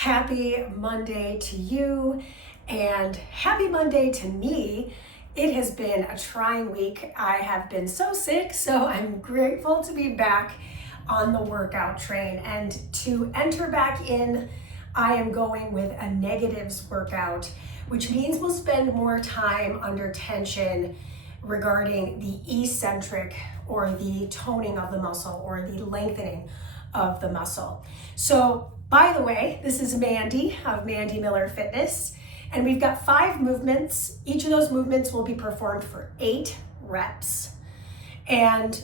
Happy Monday to you and happy Monday to me. It has been a trying week. I have been so sick, so I'm grateful to be back on the workout train. And to enter back in, I am going with a negatives workout, which means we'll spend more time under tension regarding the eccentric or the toning of the muscle or the lengthening of the muscle. So, by the way, this is Mandee of Mandee Miller Fitness, and we've got 5 movements. Each of those movements will be performed for 8 reps. And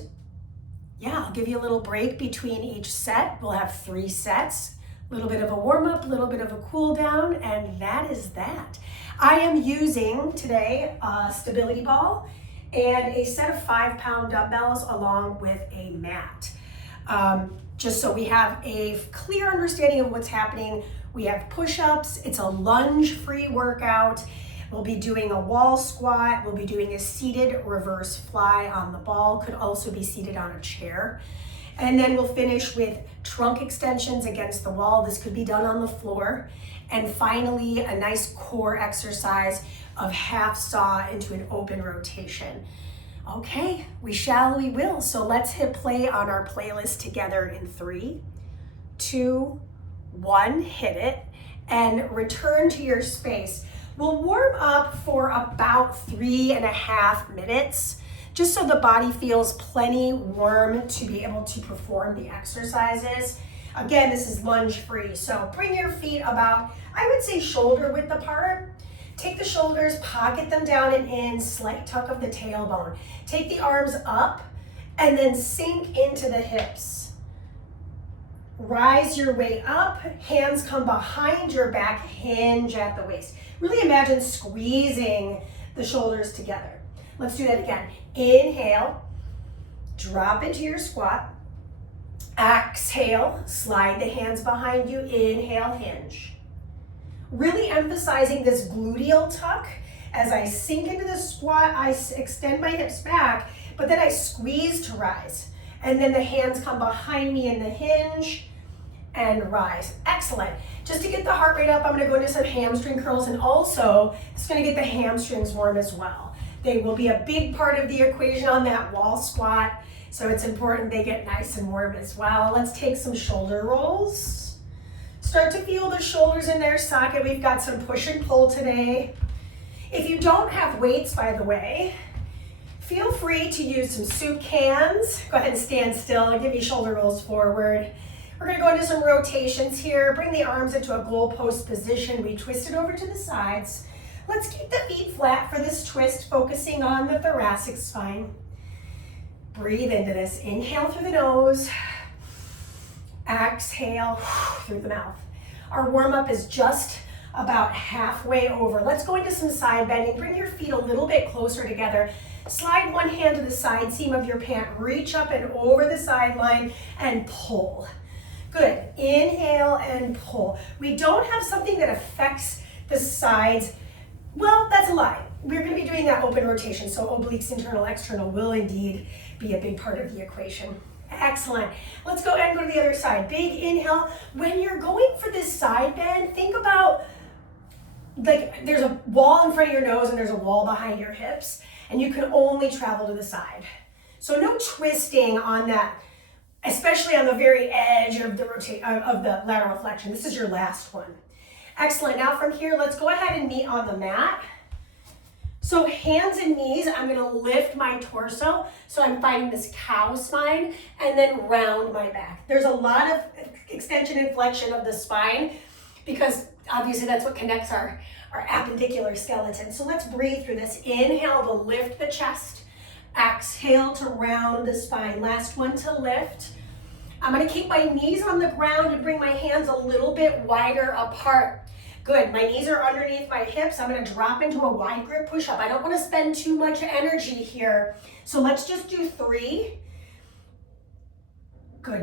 yeah, I'll give you a little break between each set. We'll have 3 sets, a little bit of a warm up, a little bit of a cool down, and that is that. I am using today a stability ball and a set of 5-pound dumbbells along with a mat. Just so we have a clear understanding of what's happening. We have push-ups. It's a lunge-free workout. We'll be doing a wall squat. We'll be doing a seated reverse fly on the ball. Could also be seated on a chair. And then we'll finish with trunk extensions against the wall. This could be done on the floor. And finally, a nice core exercise of half saw into an open rotation. Okay, we will. So let's hit play on our playlist together in 3, 2, 1, hit it, and return to your space. We'll warm up for about 3.5 minutes, just so the body feels plenty warm to be able to perform the exercises. Again, this is lunge free, so bring your feet about, I would say, shoulder width apart. Take the shoulders, pocket them down and in, slight tuck of the tailbone. Take the arms up and then sink into the hips. Rise your way up, hands come behind your back, hinge at the waist. Really imagine squeezing the shoulders together. Let's do that again. Inhale, drop into your squat. Exhale, slide the hands behind you. Inhale, hinge. Really emphasizing this gluteal tuck. As I sink into the squat, I extend my hips back, but then I squeeze to rise. And then the hands come behind me in the hinge and rise. Excellent. Just to get the heart rate up, I'm gonna go into some hamstring curls, and also it's gonna get the hamstrings warm as well. They will be a big part of the equation on that wall squat, so it's important they get nice and warm as well. Let's take some shoulder rolls. Start to feel the shoulders in their socket. We've got some push and pull today. If you don't have weights, by the way, feel free to use some soup cans. Go ahead and stand still and give me shoulder rolls forward. We're gonna go into some rotations here. Bring the arms into a goalpost position. We twist it over to the sides. Let's keep the feet flat for this twist, focusing on the thoracic spine. Breathe into this. Inhale through the nose. Exhale through the mouth. Our warm-up is just about halfway over. Let's go into some side bending. Bring your feet a little bit closer together. Slide one hand to the side seam of your pant. Reach up and over the sideline and pull. Good. Inhale and pull. We don't have something that affects the sides. Well, that's a lie. We're going to be doing that open rotation, so obliques, internal, external will indeed be a big part of the equation. Excellent. Let's go ahead and go to the other side. Big inhale. When you're going for this side bend, think about like there's a wall in front of your nose and there's a wall behind your hips, and you can only travel to the side. So no twisting on that, especially on the very edge of the lateral flexion. This is your last one. Excellent. Now from here, let's go ahead and meet on the mat. So hands and knees, I'm gonna lift my torso, so I'm finding this cow spine, and then round my back. There's a lot of extension and flexion of the spine, because obviously that's what connects our appendicular skeleton. So let's breathe through this. Inhale to lift the chest. Exhale to round the spine. Last one to lift. I'm gonna keep my knees on the ground and bring my hands a little bit wider apart. Good, my knees are underneath my hips. I'm gonna drop into a wide grip push-up. I don't wanna spend too much energy here. So let's just do 3. Good,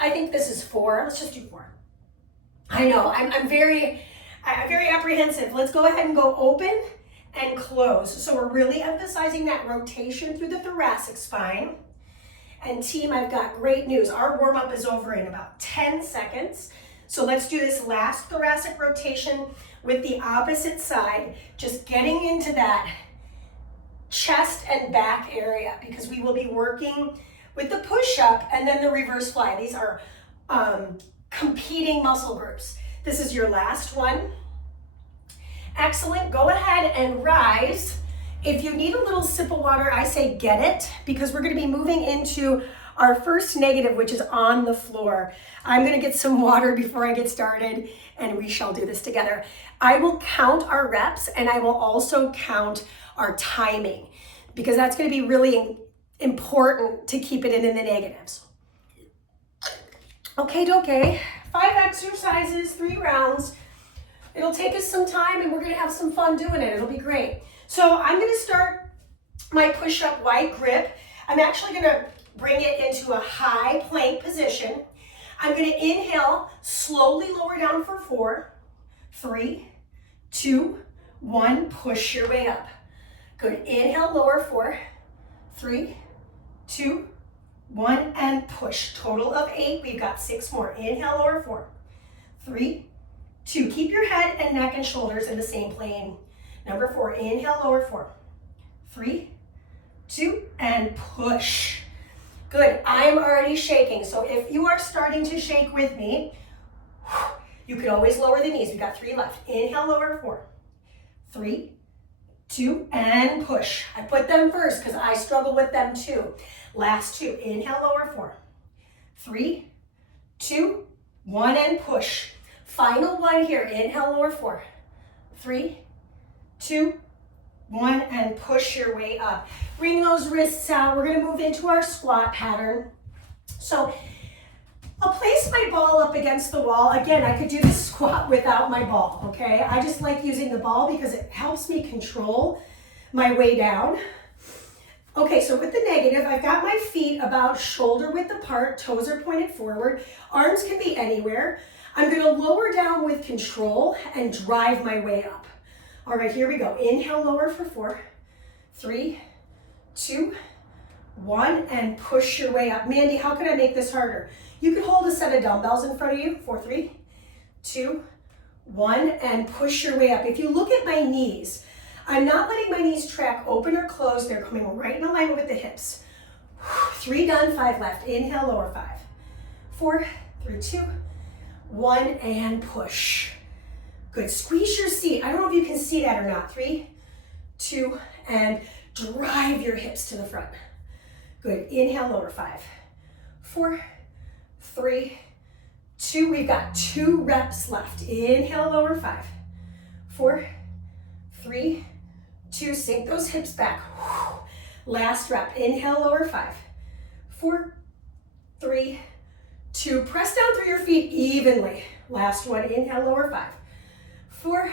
I think this is 4. Let's just do 4. I know, I'm very apprehensive. Let's go ahead and go open and close. So we're really emphasizing that rotation through the thoracic spine. And team, I've got great news. Our warm-up is over in about 10 seconds. So let's do this last thoracic rotation with the opposite side, just getting into that chest and back area, because we will be working with the push-up and then the reverse fly. These are competing muscle groups. This is your last one. Excellent. Go ahead and rise. If you need a little sip of water, I say get it, because we're going to be moving into our first negative, which is on the floor. I'm going to get some water before I get started, and we shall do this together. I will count our reps, and I will also count our timing, because that's going to be really important to keep it in the negatives. Okay, 5 exercises, 3 rounds. It'll take us some time, and we're going to have some fun doing it. It'll be great. So I'm going to start my push-up wide grip. I'm actually going to bring it into a high plank position. I'm going to inhale, slowly lower down for 4, 3, 2, 1. Push your way up. Good. Inhale, lower 4, 3, 2, 1, and push. Total of 8. We've got 6 more. Inhale, lower 4, 3, 2. Keep your head and neck and shoulders in the same plane. Number 4, inhale, lower 4, 3, 2, and push. Good. I am already shaking, so if you are starting to shake with me, you can always lower the knees. We've got 3 left. Inhale, lower 4, 3, 2, and push. I put them first because I struggle with them too. Last 2. Inhale, lower 4, 3, 2, 1, and push. Final 1 here. Inhale, lower 4, 3, 2, 1, and push your way up. Bring those wrists out. We're going to move into our squat pattern. So I'll place my ball up against the wall. Again, I could do this squat without my ball, okay? I just like using the ball because it helps me control my way down. Okay, so with the negative, I've got my feet about shoulder width apart, toes are pointed forward, arms can be anywhere. I'm going to lower down with control and drive my way up. All right, here we go. Inhale, lower for 4, 3, 2, 1, and push your way up. Mandee, how can I make this harder? You could hold a set of dumbbells in front of you. 4, 3, 2, 1, and push your way up. If you look at my knees, I'm not letting my knees track open or close. They're coming right in alignment with the hips. 3 done, 5 left. Inhale, lower 5, 4, 3, 2, 1, and push. Good. Squeeze your seat. I don't know if you can see that or not. 3, 2, and drive your hips to the front. Good. Inhale, lower 5, 4, 3, 2. We've got 2 reps left. Inhale, lower 5, 4, 3, 2. Sink those hips back. Last rep. Inhale, lower 5, 4, 3, 2. Press down through your feet evenly. Last one. Inhale, lower 5, 4,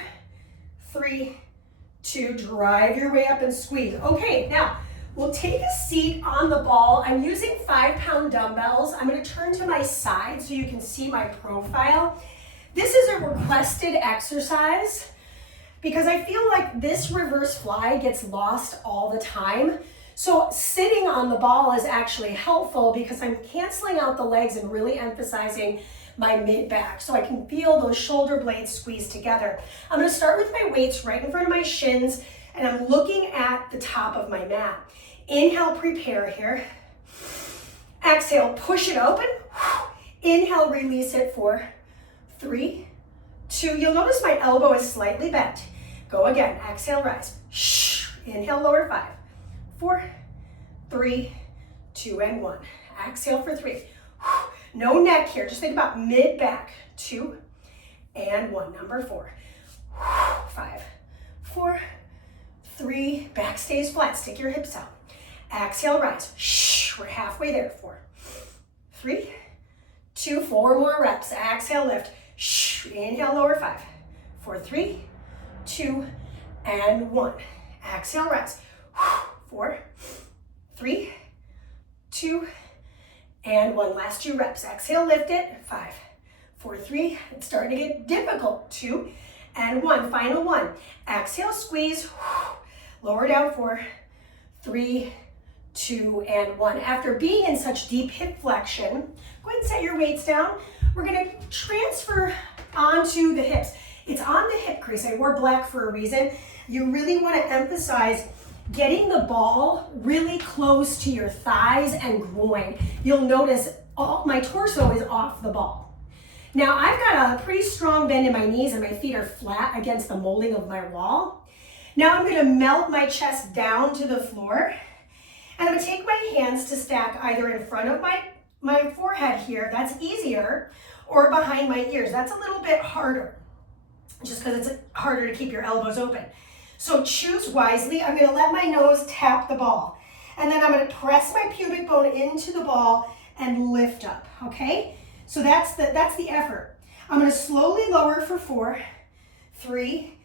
3, 2. Drive your way up and squeeze. Okay, now we'll take a seat on the ball. I'm using 5-pound dumbbells. I'm going to turn to my side so you can see my profile. This is a requested exercise because I feel like this reverse fly gets lost all the time. So sitting on the ball is actually helpful because I'm canceling out the legs and really emphasizing my mid-back so I can feel those shoulder blades squeeze together. I'm going to start with my weights right in front of my shins, and I'm looking at the top of my mat. Inhale, prepare here. Exhale, push it open. Inhale, release it. 4, 3, 2. You'll notice my elbow is slightly bent. Go again. Exhale, rise. Inhale, lower 5, 4, 3, 2, and 1. Exhale for 3. No neck here. Just think about mid-back. 2 and 1. Number 4, 5, 4, 3. Back stays flat. Stick your hips out. Exhale, rise. We're halfway there. 4, 3, 2. 4 more reps. Exhale, lift. Inhale, lower 5, 4, 3, 2, and 1. Exhale, rise. 4, 3, 2, and 1. Last 2 reps. Exhale, lift it. 5, 4, 3. It's starting to get difficult. 2 and 1. Final 1. Exhale, squeeze. Lower down. 4, 3, 2, and 1. After being in such deep hip flexion, go ahead and set your weights down. We're going to transfer onto the hips. It's on the hip crease. I wore black for a reason. You really want to emphasize getting the ball really close to your thighs and groin. You'll notice all my torso is off the ball. Now I've got a pretty strong bend in my knees and my feet are flat against the molding of my wall. Now I'm going to melt my chest down to the floor, and I'm going to take my hands to stack either in front of my forehead here, that's easier, or behind my ears. That's a little bit harder, just because it's harder to keep your elbows open. So choose wisely. I'm going to let my nose tap the ball, and then I'm going to press my pubic bone into the ball and lift up, okay? So that's the effort. I'm going to slowly lower for 4, 3,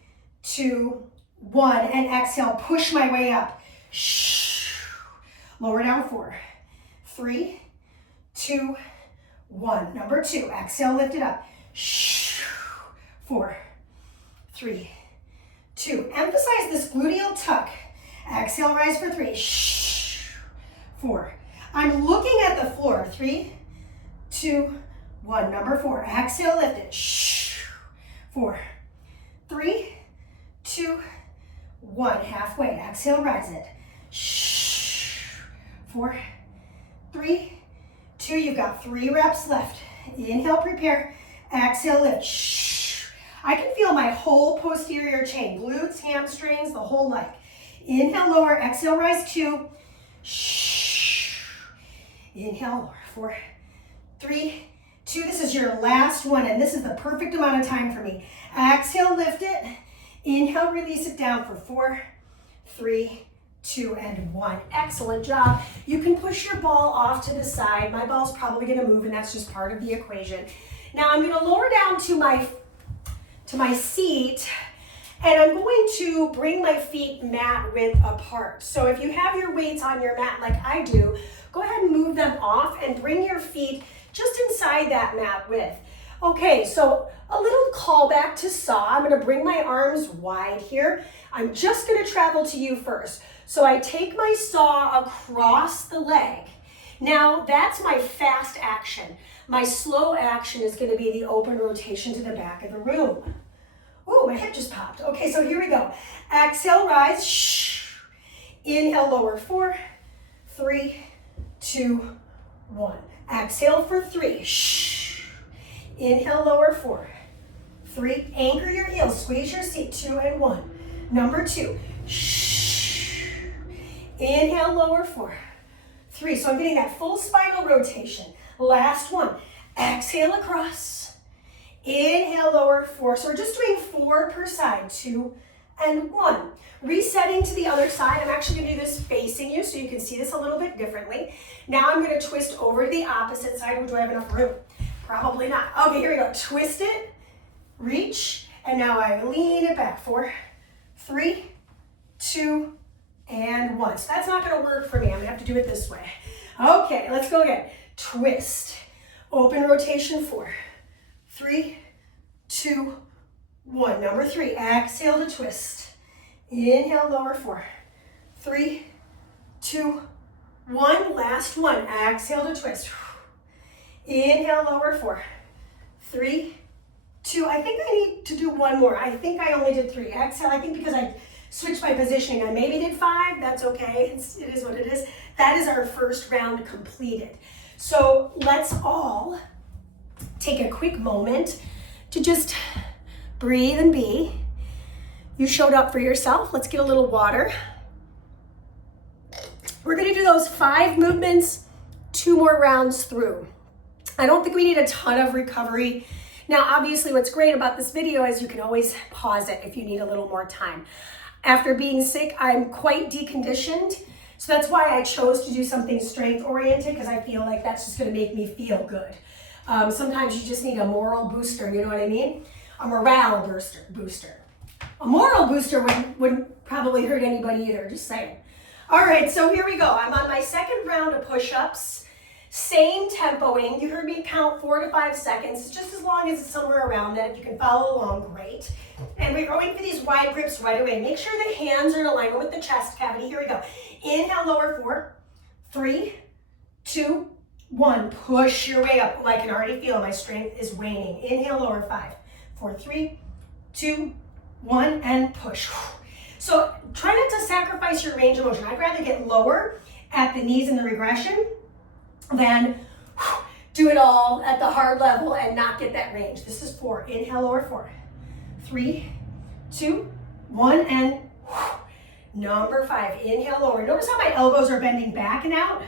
2, 1, and exhale, push my way up. Lower down 4, 3, 2, 1. Number 2, exhale, lift it up. 4, 3, 2. Emphasize this gluteal tuck. Exhale, rise for 3, 4. I'm looking at the floor. 3, 2, 1. Number 4, exhale, lift it. 4, 3, 2, 1. Halfway, exhale, rise it. 4, 3, 2. You've got 3 reps left. Inhale, prepare. Exhale, lift. I can feel my whole posterior chain, glutes, hamstrings, the whole leg. Inhale, lower. Exhale, rise. 2. Inhale, lower. 4, 3, 2. This is your last one, and this is the perfect amount of time for me. Exhale, lift it. Inhale, release it down for 4, 3, 2, and 1. Excellent job. You can push your ball off to the side. My ball's probably going to move, and that's just part of the equation. Now I'm going to lower down to my seat, and I'm going to bring my feet mat width apart. So if you have your weights on your mat like I do, go ahead and move them off and bring your feet just inside that mat width. Okay, so a little callback to saw. I'm going to bring my arms wide here. I'm just going to travel to you first. So I take my saw across the leg. Now that's my fast action. My slow action is going to be the open rotation to the back of the room. Ooh, my hip just popped. Okay, so here we go. Exhale, rise. Inhale, lower. 4, 3, 2, 1. Exhale for 3. Inhale, lower. 4, 3. Anchor your heels. Squeeze your seat. 2 and 1. Number 2. Inhale, lower. 4, 3. So I'm getting that full spinal rotation. Last one. Exhale across. Inhale, lower. 4. So we're just doing 4 per side. 2 and 1. Resetting to the other side. I'm actually going to do this facing you so you can see this a little bit differently. Now I'm going to twist over to the opposite side. Do I have enough room? Probably not. Okay, here we go. Twist it, reach, and now I lean it back. 4, 3, 2, and 1. So that's not going to work for me. I'm going to have to do it this way. Okay, let's go again. Twist, open rotation. 4, 3, 2, 1. Number 3, exhale to twist. Inhale, lower. 4, 3, 2, 1. Last one. Exhale to twist. Inhale, lower. 4, 3, 2. I think I need to do one more. I think I only did 3. Exhale. I think because I switched my positioning, I maybe did 5. That's okay. It is what it is. That is our first round completed. So let's all take a quick moment to just breathe and be. You showed up for yourself. Let's get a little water. We're going to do those 5 movements, 2 more rounds through. I don't think we need a ton of recovery. Now, obviously, what's great about this video is you can always pause it if you need a little more time. After being sick, I'm quite deconditioned. So that's why I chose to do something strength-oriented, because I feel like that's just going to make me feel good. Sometimes you just need a moral booster, you know what I mean? A morale booster. A moral booster wouldn't probably hurt anybody either, just saying. All right, so here we go. I'm on my second round of push-ups. Same tempoing. You heard me count 4 to 5 seconds, just as long as it's somewhere around that. If you can follow along, great. And we're going for these wide grips right away. Make sure the hands are in alignment with the chest cavity. Here we go. Inhale, lower. 4, 3, 2, 1. Push your way up. Oh, I can already feel my strength is waning. Inhale, lower. 5, 4, 3, 2, 1, and push. So try not to sacrifice your range of motion. I'd rather get lower at the knees in the regression than do it all at the hard level and not get that range. This is 4. Inhale, lower. 4, 3, 2, 1, and number 5. Inhale, lower. Notice how my elbows are bending back and out.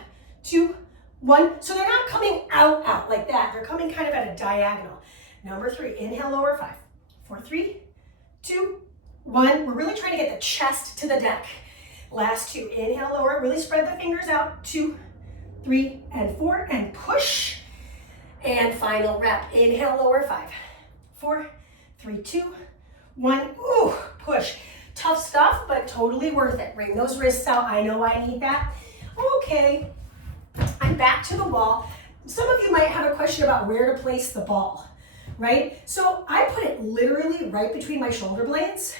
2, 1. So they're not coming out like that. They're coming kind of at a diagonal. Number 3. Inhale, lower. 5, 4, 3, 2, 1. We're really trying to get the chest to the deck. Last 2. Inhale, lower. Really spread the fingers out. 2, 3, and 4, and push. And final rep. Inhale, lower. 5, 4, 3, 2, 1. Ooh, push. Tough stuff, but totally worth it. Bring those wrists out. I know I need that. Okay, I'm back to the wall. Some of you might have a question about where to place the ball, right? So I put it literally right between my shoulder blades.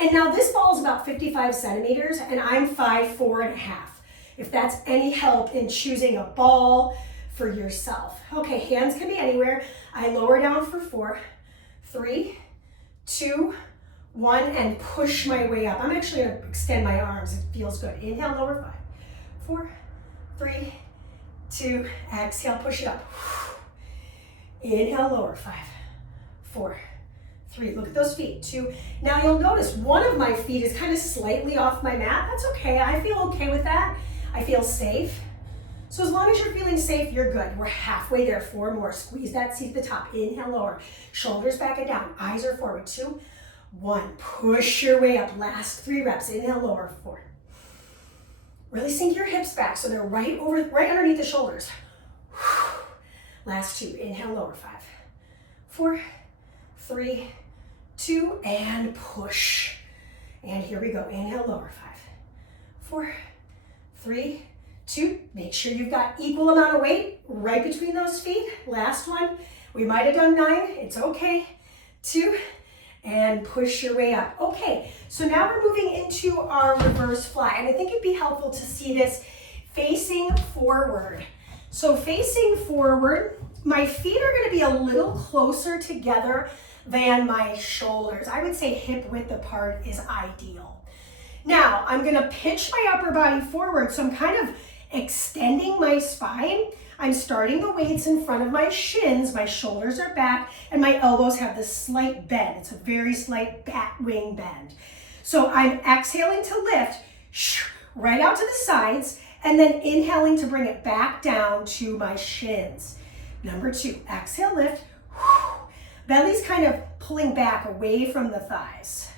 And now this ball is about 55 centimeters and I'm 5'4.5". If that's any help in choosing a ball for yourself. Okay, hands can be anywhere. I lower down for 4, 3, 2, 1, and push my way up. I'm actually gonna extend my arms. It feels good. Inhale, lower. 5, 4, 3, 2, exhale, push it up. Inhale, lower. 5, 4, 3. Look at those feet. 2. Now you'll notice one of my feet is kind of slightly off my mat. That's okay. I feel okay with that. I feel safe. So as long as you're feeling safe, you're good. We're halfway there. 4 more. Squeeze that seat at the top. Inhale, lower. Shoulders back and down. Eyes are forward. 2, 1. Push your way up. Last 3 reps. Inhale, lower. 4. Really sink your hips back so they're right underneath the shoulders. Last 2. Inhale, lower. 5, 4, 3, 2, and push. And here we go. Inhale, lower. 5, 4, 3, 2. Make sure you've got equal amount of weight right between those feet. Last one. We might have done 9. It's okay. 2, and push your way up. Okay, so now we're moving into our reverse fly. And I think it'd be helpful to see this facing forward. So facing forward, my feet are gonna be a little closer together than my shoulders. I would say hip width apart is ideal. Now, I'm gonna pitch my upper body forward, so I'm kind of extending my spine. I'm starting the weights in front of my shins, my shoulders are back, and my elbows have this slight bend. It's a very slight bat wing bend. So I'm exhaling to lift, right out to the sides, and then inhaling to bring it back down to my shins. Number 2, exhale, lift. Belly's kind of pulling back away from the thighs.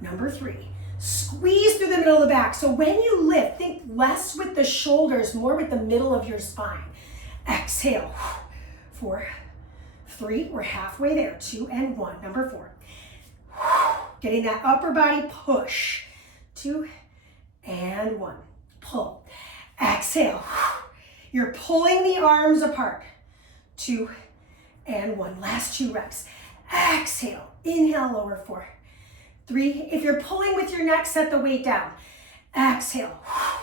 Number 3, squeeze through the middle of the back. So when you lift, think less with the shoulders, more with the middle of your spine. Exhale. 4, 3, we're halfway there. 2 and 1. Number 4. Getting that upper body push. 2 and 1. Pull. Exhale. You're pulling the arms apart. 2 and 1. Last 2 reps. Exhale. Inhale, lower. 4, 3. If you're pulling with your neck, set the weight down. Exhale.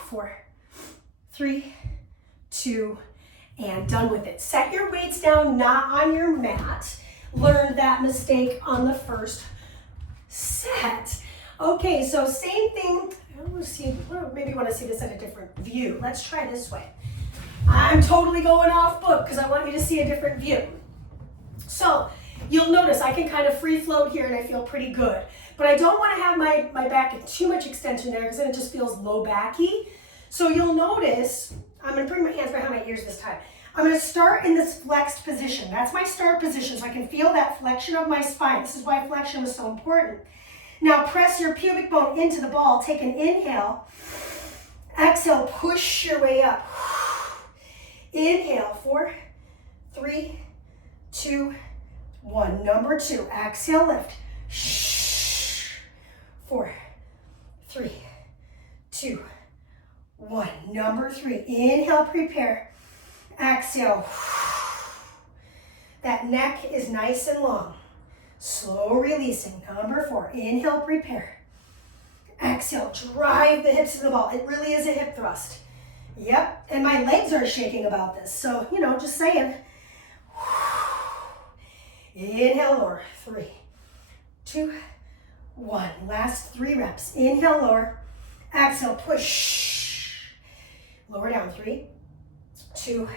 4, 3, 2, and done with it. Set your weights down, not on your mat. Learned that mistake on the first set. Okay, so same thing. Let's see, maybe want to see this at a different view. Let's try this way. I'm totally going off book because I want you to see a different view. So you'll notice I can kind of free float here and I feel pretty good. But I don't want to have my back in too much extension there because then it just feels low backy. So you'll notice, I'm going to bring my hands behind my ears this time. I'm going to start in this flexed position. That's my start position, so I can feel that flexion of my spine. This is why flexion was so important. Now press your pubic bone into the ball. Take an inhale. Exhale, push your way up. Inhale, 4, 3, 2, 1. Number 2, exhale, lift. 4, 3, 2, 1. Number 3, inhale, prepare. Exhale. That neck is nice and long. Slow releasing. Number 4, inhale, prepare. Exhale, drive the hips to the ball. It really is a hip thrust. Yep, and my legs are shaking about this. So, you know, just saying. Inhale, lower. 3, 2, 1. Last 3 reps. Inhale, lower. Exhale, push. Lower down. 3, 2,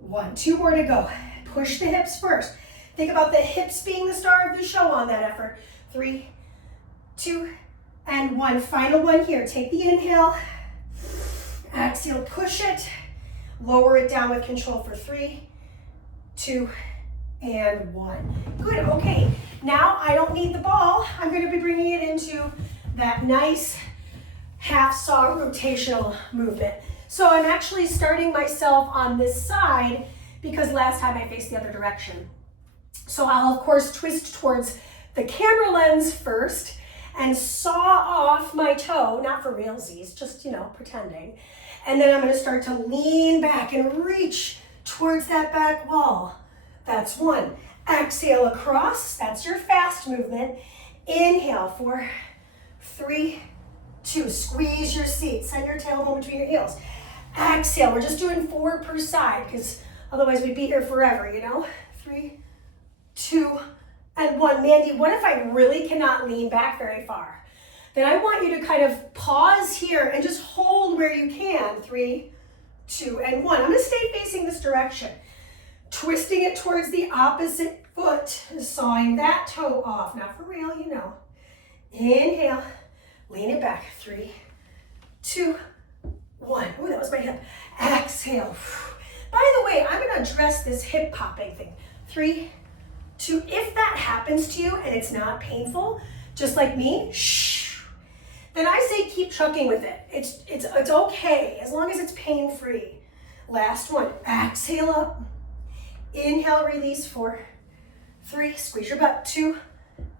1. 2 more to go. Push the hips first. Think about the hips being the star of the show on that effort. 3, 2, and 1. Final one here. Take the inhale. Exhale, push it. Lower it down with control for 3, 2, and 1. Good, okay. Now I don't need the ball. I'm going to be bringing it into that nice half saw rotational movement. So I'm actually starting myself on this side because last time I faced the other direction. So I'll of course twist towards the camera lens first and saw off my toe, not for realsies, just, you know, pretending. And then I'm going to start to lean back and reach towards that back wall. That's 1. Exhale across. That's your fast movement. Inhale, 4, 3, 2. Squeeze your seat. Send your tailbone between your heels. Exhale. We're just doing 4 per side because otherwise we'd be here forever, you know? 3, 2, and 1. Mandee, what if I really cannot lean back very far? Then I want you to kind of pause here and just hold where you can. 3, 2, and 1. I'm going to stay facing this direction. Twisting it towards the opposite foot, sawing that toe off. Not for real, you know. Inhale, lean it back. 3, 2, 1. Ooh, that was my hip. Exhale. By the way, I'm going to address this hip popping thing. 3, 2. If that happens to you and it's not painful, just like me, then I say keep trucking with it. It's okay as long as it's pain-free. Last one. Exhale up. Inhale, release. 4, 3. Squeeze your butt. 2,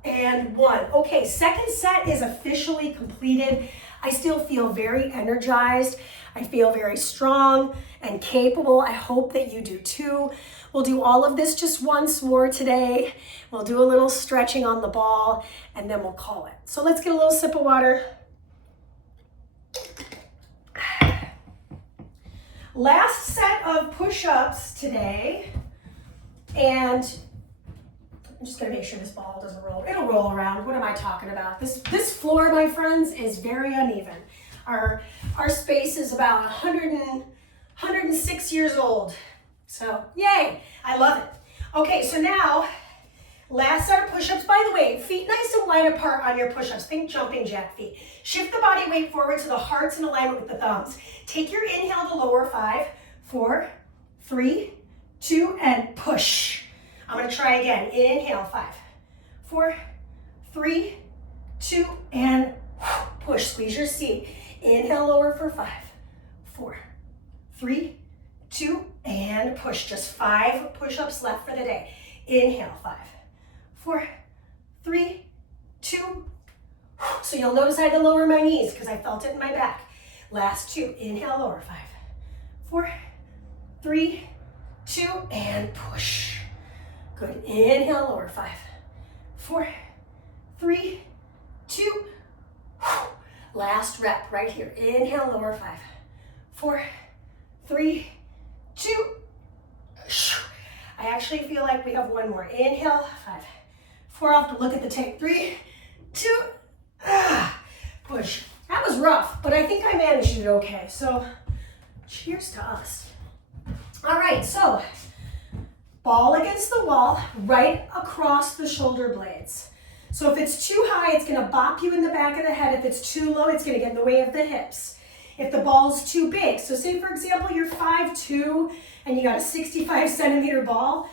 and 1. Okay, second set is officially completed. I still feel very energized. I feel very strong and capable. I hope that you do too. We'll do all of this just once more today. We'll do a little stretching on the ball and then we'll call it. So let's get a little sip of water. Last set of push-ups today. And I'm just gonna make sure this ball doesn't roll. It'll roll around. What am I talking about? This floor, my friends, is very uneven. Our space is about 106 years old. So, yay, I love it. Okay, so now, last set of push-ups. By the way, feet nice and wide apart on your push-ups. Think jumping jack feet. Shift the body weight forward so the heart's in alignment with the thumbs. Take your inhale to lower. 5, 4, 3, 2, and push. I'm going to try again. Inhale, 5, 4, 3, 2, and push. Squeeze your seat. Inhale, lower for 5, 4, 3, 2, and push. Just 5 push-ups left for the day. Inhale, 5, 4, 3, 2. So you'll notice I had to lower my knees because I felt it in my back. Last 2. Inhale, lower. 5, 4, 3, 2, and push. Good. Inhale, lower. 5, 4, 3, 2. Last rep right here. Inhale, lower. 5, 4, 3, 2. I actually feel like we have one more. Inhale, 5, 4. I'll have to look at the tape. 3, 2. Push. That was rough, but I think I managed it okay. So cheers to us. All right, so ball against the wall, right across the shoulder blades. So if it's too high, it's gonna bop you in the back of the head. If it's too low, it's gonna get in the way of the hips. If the ball's too big, so say for example, you're 5'2", and you got a 65 centimeter ball,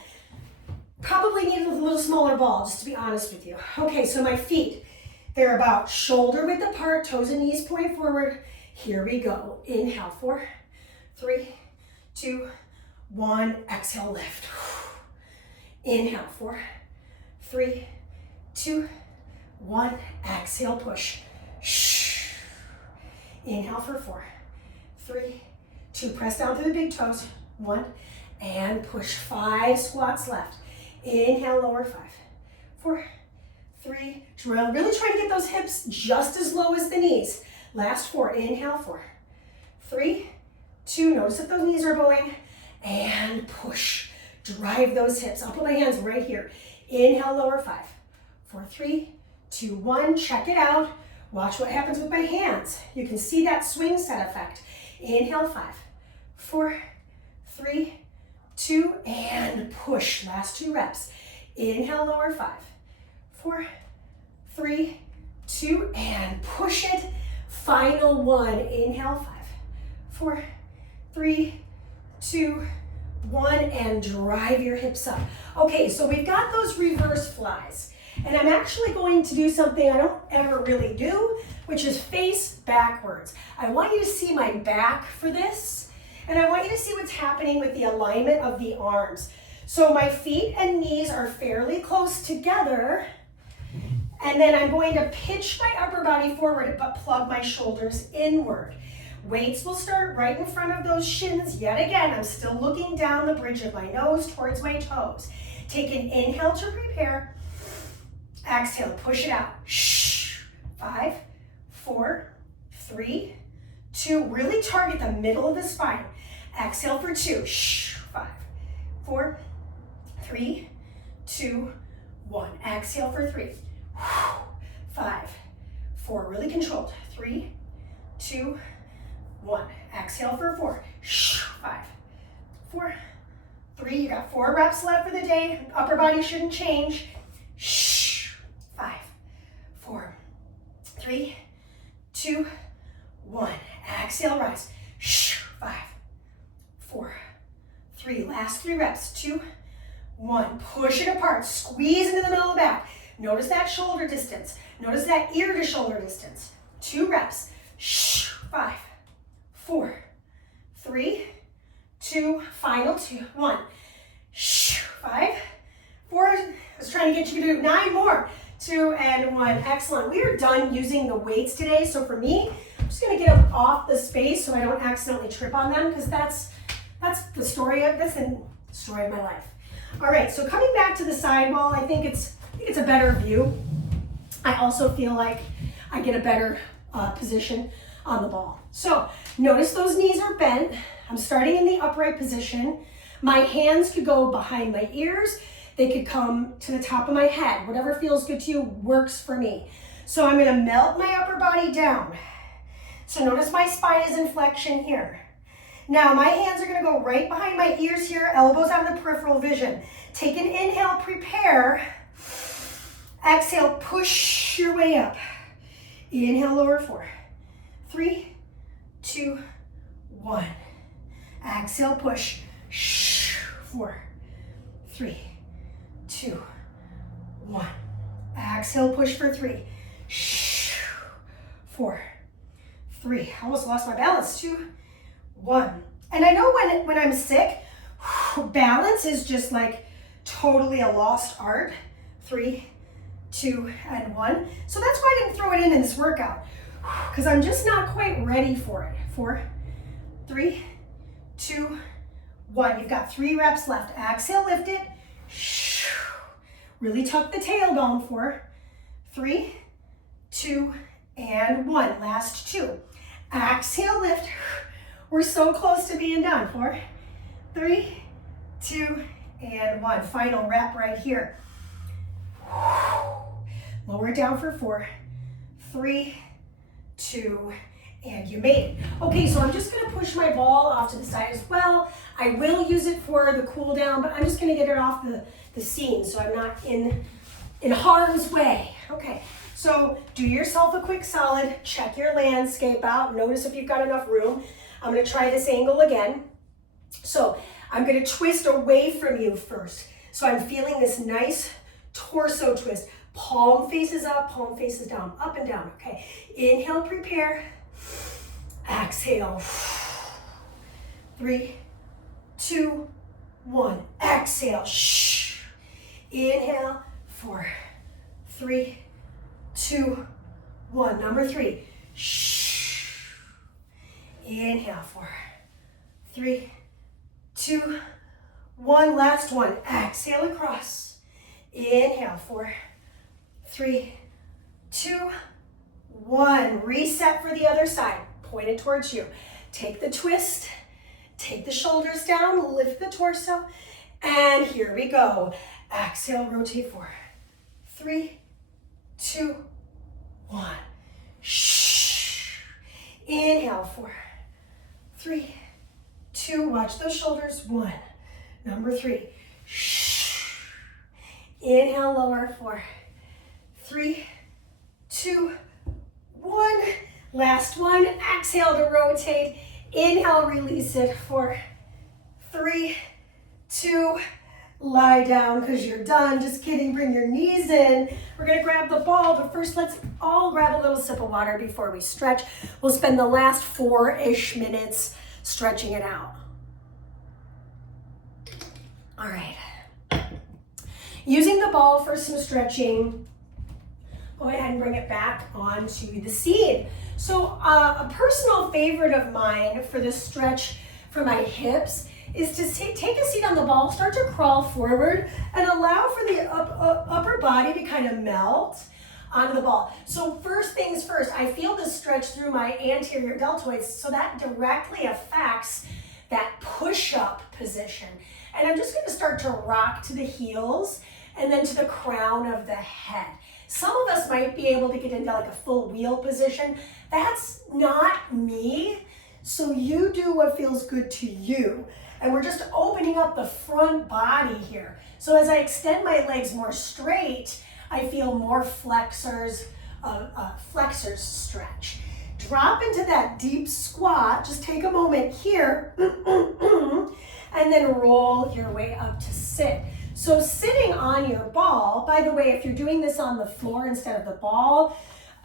probably need a little smaller ball, just to be honest with you. Okay, so my feet, they're about shoulder width apart, toes and knees point forward. Here we go. Inhale, 4, 3, 2, 1. Exhale, lift. Inhale, 4, 3, 2, 1. Exhale, push. Inhale for 4, 3, 2. Press down through the big toes. 1, and push. 5 squats left. Inhale, lower. 5, 4, 3. Really try to get those hips just as low as the knees. Last 4. Inhale, 4, 3, 2, notice if those knees are bowing, and push. Drive those hips. I'll put my hands right here. Inhale, lower 5, 4, 3, 2, 1. Check it out. Watch what happens with my hands. You can see that swing set effect. Inhale, 5, 4, 3, 2, and push. Last 2 reps. Inhale, lower 5, 4, 3, 2, and push it. Final 1. Inhale, 5, 4, 3, 2, 1, and drive your hips up. Okay, so we've got those reverse flies. And I'm actually going to do something I don't ever really do, which is face backwards. I want you to see my back for this, and I want you to see what's happening with the alignment of the arms. So my feet and knees are fairly close together, and then I'm going to pitch my upper body forward, but plug my shoulders inward. Weights will start right in front of those shins. Yet again, I'm still looking down the bridge of my nose towards my toes. Take an inhale to prepare. Exhale, push it out. 5, 4, 3, 2. Really target the middle of the spine. Exhale for 2. 5, 4, 3, 2, 1. Exhale for 3. 5, 4. Really controlled. 3, 2, 1. Exhale for 4. 5, 4, 3. You got 4 reps left for the day. Upper body shouldn't change. 5, 4, 3, 2, 1. Exhale, rise. 5, 4, 3. Last 3 reps. 2, 1. Push it apart. Squeeze into the middle of the back. Notice that shoulder distance. Notice that ear to shoulder distance. 2 reps. 5, 4, 3, 2. Final 2. 1. 5, 4. I was trying to get you to do 9 more. 2 and 1. Excellent. We are done using the weights today. So for me, I'm just going to get them off the space so I don't accidentally trip on them, because that's the story of this and the story of my life. All right. So coming back to the side wall, I think it's a better view. I also feel like I get a better position on the ball. So notice those knees are bent. I'm starting in the upright position. My hands could go behind my ears. They could come to the top of my head. Whatever feels good to you works for me. So I'm going to melt my upper body down. So notice my spine is in flexion here. Now my hands are going to go right behind my ears here, elbows on the peripheral vision. Take an inhale, prepare. Exhale, push your way up. Inhale, lower 4, 3, 2, 1. Exhale, push. 4, 3, 2, 1. Exhale, push for 3. 4, 3. Almost lost my balance. 2, 1. And I know when I'm sick, balance is just like totally a lost art. 3, 2, and 1. So that's why I didn't throw it in this workout, because I'm just not quite ready for it. 4, 3, 2, 1. You've got 3 reps left. Exhale, lift it. Really tuck the tailbone. 4, 3, 2, and 1. Last 2. Exhale, lift. We're so close to being done. 4, 3, 2, and 1. Final rep right here. Lower it down for 4, 3, 2, and you made it. Okay, so I'm just going to push my ball off to the side as well. I will use it for the cool down, but I'm just going to get it off the seam so I'm not in harm's way. Okay, so do yourself a quick solid. Check your landscape out. Notice if you've got enough room. I'm going to try this angle again. So I'm going to twist away from you first. So I'm feeling this nice torso twist. Palm faces up, palm faces down, up and down. Okay, inhale, prepare. Exhale. 3, 2, 1. Exhale. Inhale. 4, 3, 2, 1. Number 3. Inhale. 4, 3, 2, 1. Last one. Exhale across. Inhale. 4, 3, 2, 1. Reset for the other side. Point it towards you. Take the twist Take the shoulders down, lift the torso, and here we go. Exhale, rotate 4, 3, 2, 1. Shh. Inhale, 4, 3, 2. Watch those shoulders. 1. Number 3. Shh. Inhale, lower. 4, 3, 2, 1. Last one. Exhale to rotate. Inhale, release it. 4, 3, 2. Lie down because you're done. Just kidding. Bring your knees in. We're going to grab the ball, but first let's all grab a little sip of water before we stretch. We'll spend the last 4-ish minutes stretching it out. All right. Using the ball for some stretching, go ahead and bring it back onto the seat. So a personal favorite of mine for this stretch for my hips is to take a seat on the ball, start to crawl forward, and allow for the upper body to kind of melt onto the ball. So first things first, I feel this stretch through my anterior deltoids, so that directly affects that push-up position. And I'm just going to start to rock to the heels and then to the crown of the head. Some of us might be able to get into like a full wheel position. That's not me, so you do what feels good to you. And we're just opening up the front body here. So as I extend my legs more straight, I feel more flexors stretch. Drop into that deep squat. Just take a moment here. And then roll your way up to sit. So sitting on your ball, by the way, if you're doing this on the floor instead of the ball,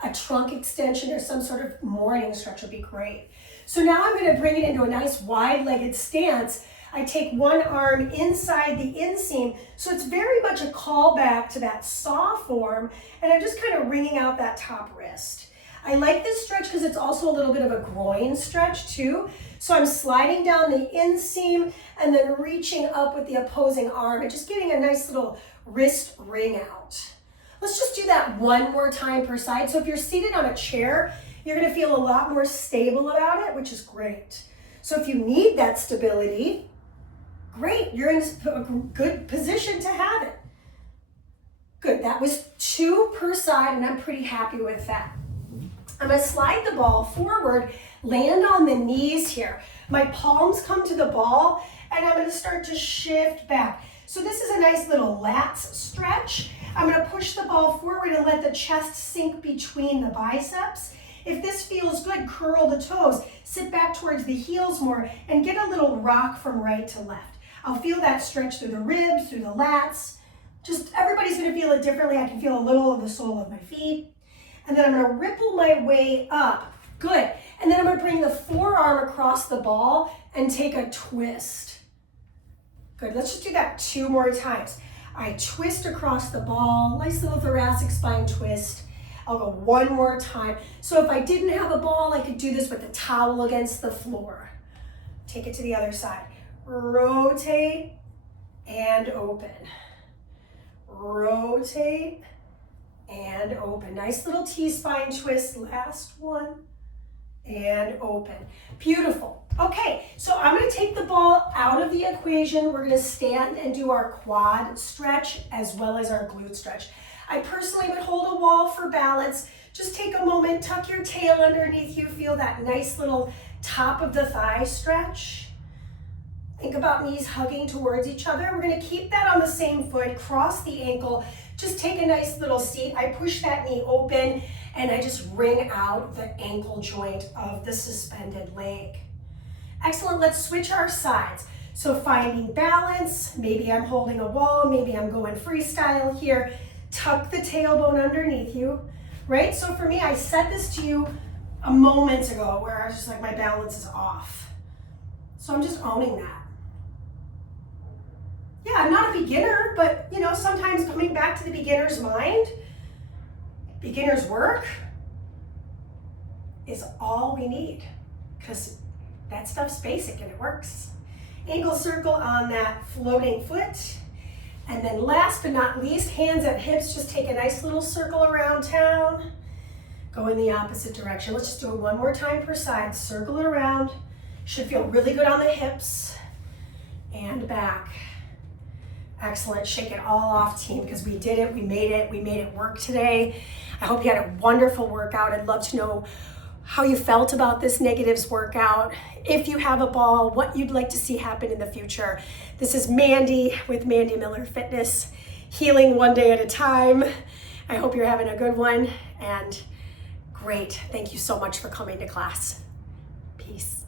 a trunk extension or some sort of morning stretch would be great. So now I'm going to bring it into a nice wide-legged stance. I take one arm inside the inseam, so it's very much a callback to that saw form, and I'm just kind of wringing out that top wrist. I like this stretch because it's also a little bit of a groin stretch too. So I'm sliding down the inseam and then reaching up with the opposing arm and just getting a nice little wrist wring out. Let's just do that one more time per side. So if you're seated on a chair, you're going to feel a lot more stable about it, which is great. So if you need that stability, great, you're in a good position to have it. Good, that was 2 per side, and I'm pretty happy with that. I'm going to slide the ball forward, land on the knees here. My palms come to the ball, and I'm going to start to shift back. So this is a nice little lats stretch. I'm going to push the ball forward and let the chest sink between the biceps. If this feels good, curl the toes, sit back towards the heels more, and get a little rock from right to left. I'll feel that stretch through the ribs, through the lats. Just everybody's going to feel it differently. I can feel a little of the sole of my feet. And then I'm going to ripple my way up. Good. And then I'm going to bring the forearm across the ball and take a twist. Good. Let's just do that 2 more times. I twist across the ball. Nice little thoracic spine twist. I'll go 1 more time. So if I didn't have a ball, I could do this with a towel against the floor. Take it to the other side. Rotate and open. Rotate and open. Nice little T-spine twist. Last one. And open. Beautiful. Okay, so I'm going to take the ball out of the equation. We're going to stand and do our quad stretch as well as our glute stretch. I personally would hold a wall for balance. Just take a moment, tuck your tail underneath you. Feel that nice little top of the thigh stretch. Think about knees hugging towards each other. We're going to keep that on the same foot, cross the ankle. Just take a nice little seat. I push that knee open and I just wring out the ankle joint of the suspended leg. Excellent, let's switch our sides. So finding balance, maybe I'm holding a wall, maybe I'm going freestyle here. Tuck the tailbone underneath you, right? So for me, I said this to you a moment ago where I was just like, my balance is off. So I'm just owning that. Yeah, I'm not a beginner, but you know, sometimes coming back to the beginner's mind, beginner's work is all we need because that stuff's basic and it works. Ankle circle on that floating foot. And then last but not least, hands at hips, just take a nice little circle around town. Go in the opposite direction. Let's just do it 1 more time per side. Circle it around, Should feel really good on the hips and back. Excellent. Shake it all off, team, because we did it. We made it work today. I hope you had a wonderful workout. I'd love to know how you felt about this negatives workout. If you have a ball, what you'd like to see happen in the future. This is Mandee with Mandee Miller Fitness, healing one day at a time. I hope you're having a good one, and great. Thank you so much for coming to class. Peace.